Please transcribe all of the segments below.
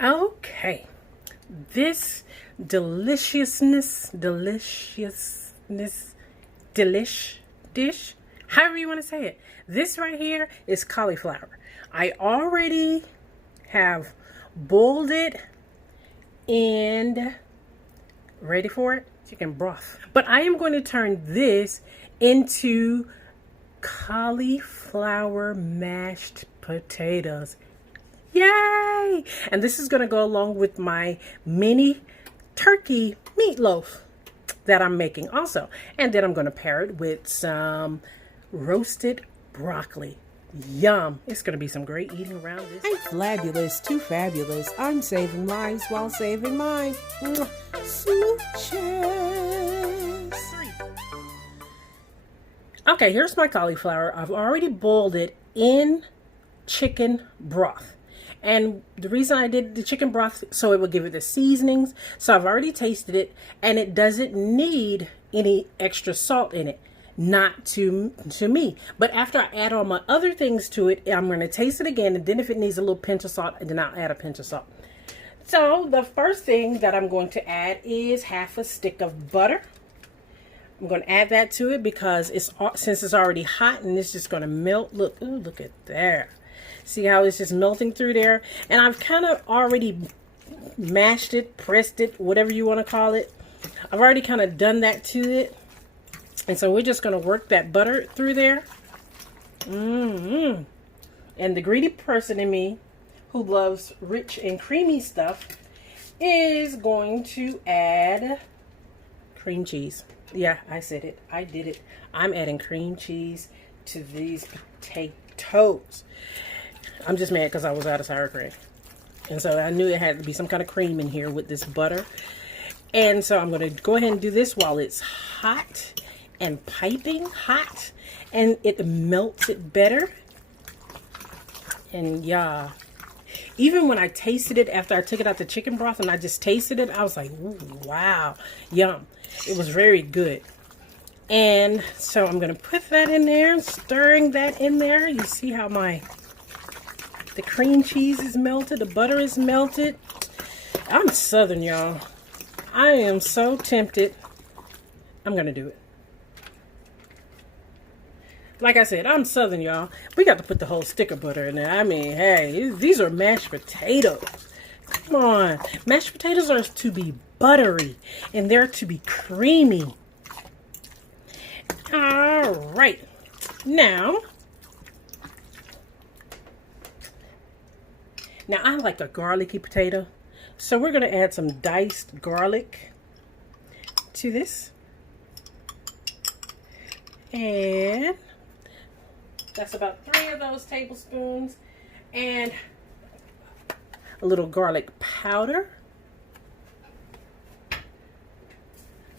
Okay, this delish dish, however you want to say it. This right here is cauliflower. I already have boiled it and ready for it, chicken broth. But I am going to turn this into cauliflower mashed potatoes. Yay! And this is going to go along with my mini turkey meatloaf that I'm making also. And then I'm going to pair it with some roasted broccoli. Yum! It's going to be some great eating around this. Hey, fabulous, too fabulous. I'm saving lives while saving mine. Smooches. Okay, here's my cauliflower. I've already boiled it in chicken broth. And the reason I did the chicken broth, so it will give it the seasonings. So I've already tasted it, and it doesn't need any extra salt in it. Not to me. But after I add all my other things to it, I'm going to taste it again, and then if it needs a little pinch of salt, then I'll add a pinch of salt. So the first thing that I'm going to add is half a stick of butter. I'm going to add that to it because since it's already hot and it's just going to melt. Look, ooh, look at there. See how it's just melting through there? And I've kind of already mashed it, pressed it, whatever you want to call it. I've already kind of done that to it. And so we're just going to work that butter through there. And the greedy person in me who loves rich and creamy stuff is going to add cream cheese. Yeah, I said it. I did it. I'm adding cream cheese to these potatoes. I'm just mad because I was out of sour cream. And so I knew it had to be some kind of cream in here with this butter. And so I'm going to go ahead and do this while it's hot and piping hot. And it melts it better. And yeah. Even when I tasted it after I took it out the chicken broth and I just tasted it, I was like, ooh, wow, yum. It was very good. And so I'm going to put that in there, stirring that in there. You see how the cream cheese is melted, the butter is melted. I'm Southern, y'all. I am so tempted. I'm going to do it. Like I said, I'm Southern, y'all. We got to put the whole stick of butter in there. I mean, hey, these are mashed potatoes. Come on. Mashed potatoes are to be buttery, and they're to be creamy. All right. Now I like a garlicky potato. So we're going to add some diced garlic to this. And that's about 3 of those tablespoons. And a little garlic powder.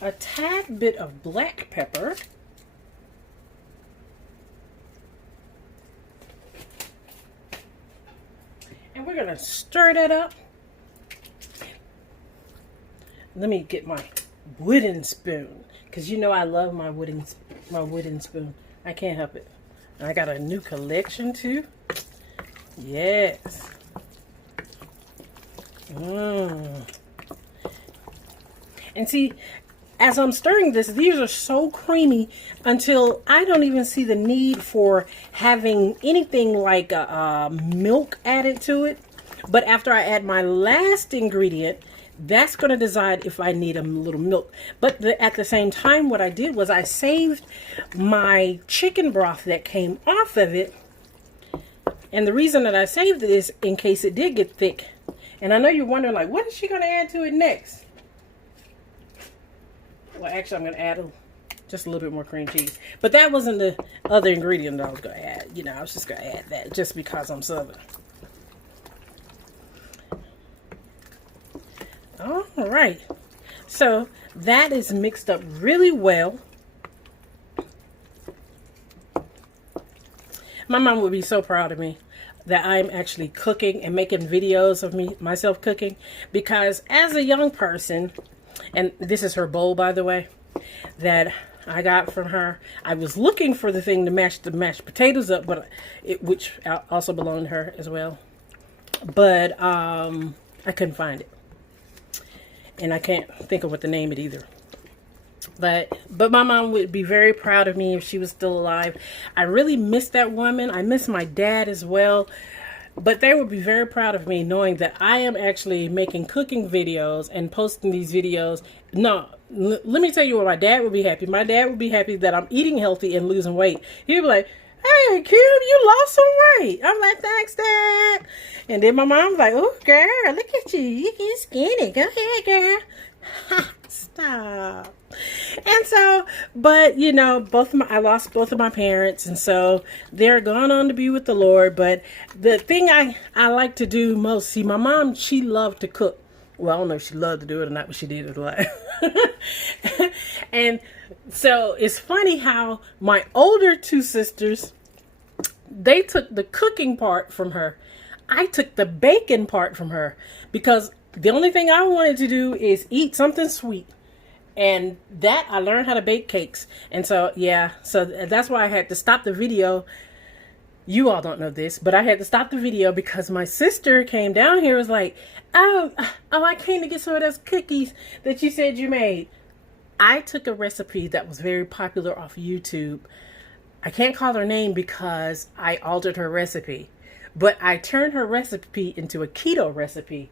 A tad bit of black pepper. And we're going to stir that up. Let me get my wooden spoon, because you know I love my wooden spoon. I can't help it. I got a new collection too. Yes. And see, as I'm stirring this, these are so creamy until I don't even see the need for having anything like milk added to it. But after I add my last ingredient, that's going to decide if I need a little milk. But at the same time, what I did was I saved my chicken broth that came off of it. And the reason that I saved it is in case it did get thick. And I know you're wondering, like, what is she going to add to it next? Well, actually, I'm going to add just a little bit more cream cheese. But that wasn't the other ingredient that I was going to add. You know, I was just going to add that just because I'm Southern. All right. So that is mixed up really well. My mom would be so proud of me that I'm actually cooking and making videos of myself cooking, because as a young person, and this is her bowl, by the way, that I got from her. I was looking for the thing to mash the mashed potatoes up, but which also belonged to her as well. But I couldn't find it. And I can't think of what the name it either. But my mom would be very proud of me if she was still alive. I really miss that woman. I miss my dad as well. But they would be very proud of me knowing that I am actually making cooking videos and posting these videos. No, let me tell you what, my dad would be happy. My dad would be happy that I'm eating healthy and losing weight. He'd be like, hey, Kim, you lost some weight. I'm like, thanks, Dad. And then my mom's like, oh, girl, look at you. You're skinny. Go ahead, girl. Stop. And so, but you know, I lost both of my parents, and so they're gone on to be with the Lord. But the thing I like to do most, see, my mom, she loved to cook. Well, I don't know if she loved to do it or not, but she did it a lot. And so it's funny how my older two sisters, they took the cooking part from her. I took the baking part from her, because the only thing I wanted to do is eat something sweet. And that I learned how to bake cakes. And so, yeah, so that's why I had to stop the video. You all don't know this, but I had to stop the video because my sister came down here and was like, oh, I came to get some of those cookies that you said you made. I took a recipe that was very popular off YouTube. I can't call her name because I altered her recipe, but I turned her recipe into a keto recipe.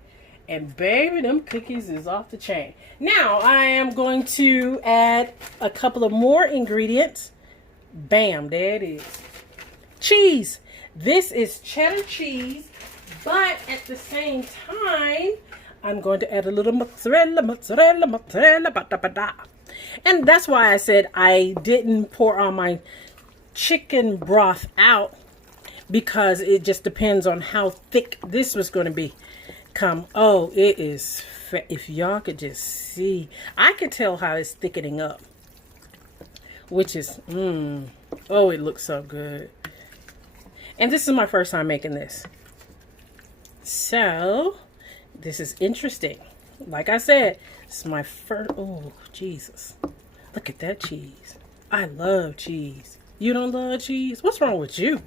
And baby, them cookies is off the chain. Now, I am going to add a couple of more ingredients. Bam, there it is. Cheese. This is cheddar cheese, but at the same time, I'm going to add a little mozzarella. And that's why I said I didn't pour all my chicken broth out, because it just depends on how thick this was going to be. Oh, it is, if y'all could just see, I could tell how it's thickening up, which is, oh, it looks so good. And this is my first time making this. So, this is interesting. Like I said, it's my first, oh, Jesus. Look at that cheese. I love cheese. You don't love cheese? What's wrong with you?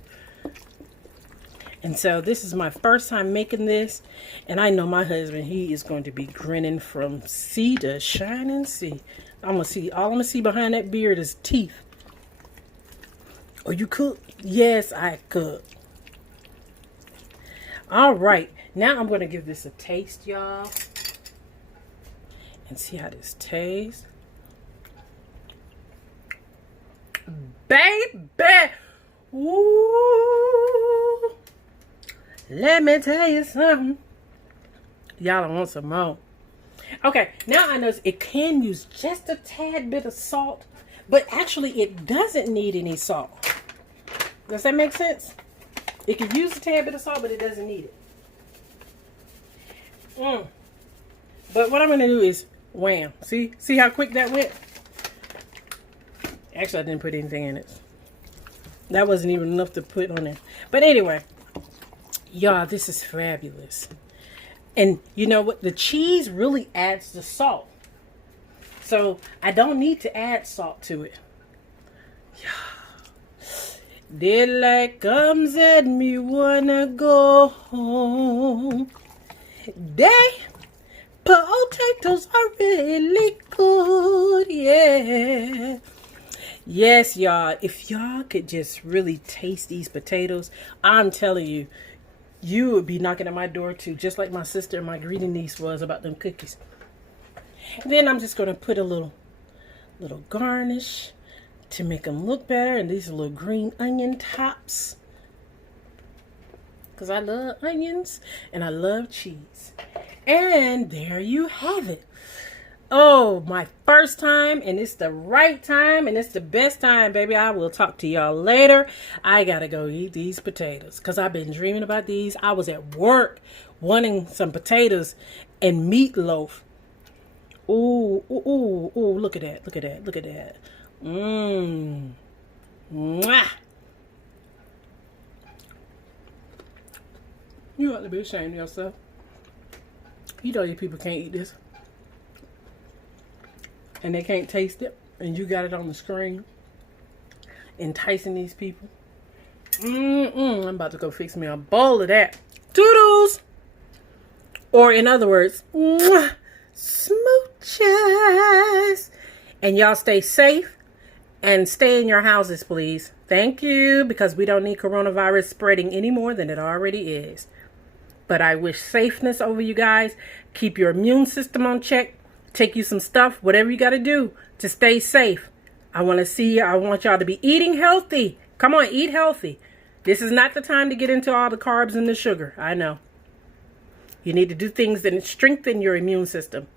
And so this is my first time making this. And I know my husband, he is going to be grinning from sea to shining sea. All I'm going to see behind that beard is teeth. Oh, you cook? Yes, I cook. All right. Now I'm going to give this a taste, y'all. And see how this tastes. Baby! Woo! Let me tell you something. Y'all don't want some more. Okay, now I know it can use just a tad bit of salt, but actually it doesn't need any salt. Does that make sense? It can use a tad bit of salt, but it doesn't need it. But what I'm going to do is wham. See how quick that went? Actually, I didn't put anything in it. That wasn't even enough to put on there. But anyway, y'all, this is fabulous. And you know what? The cheese really adds the salt. So I don't need to add salt to it. Daylight comes and me wanna go home. Potatoes are really good, yeah. Yes, y'all, if y'all could just really taste these potatoes, I'm telling you, you would be knocking at my door too, just like my sister and my greedy niece was about them cookies. And then I'm just going to put a little garnish to make them look better. And these are little green onion tops, because I love onions and I love cheese. And there you have it. Oh, my first time, and it's the right time, and it's the best time, baby. I will talk to y'all later. I gotta go eat these potatoes because I've been dreaming about these. I was at work wanting some potatoes and meatloaf. Ooh, ooh, ooh, ooh, look at that, look at that, look at that. Mwah. You ought to be ashamed of yourself. You know you people can't eat this. And they can't taste it, and you got it on the screen, enticing these people. I'm about to go fix me a bowl of that. Toodles! Or in other words, mwah, smooches. And y'all stay safe and stay in your houses, please. Thank you, because we don't need coronavirus spreading any more than it already is. But I wish safeness over you guys. Keep your immune system on check. Take you some stuff, whatever you got to do to stay safe. I want y'all to be eating healthy. Come on, eat healthy. This is not the time to get into all the carbs and the sugar. I know. You need to do things that strengthen your immune system.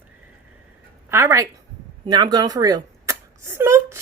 All right. Now I'm going for real. Smooches.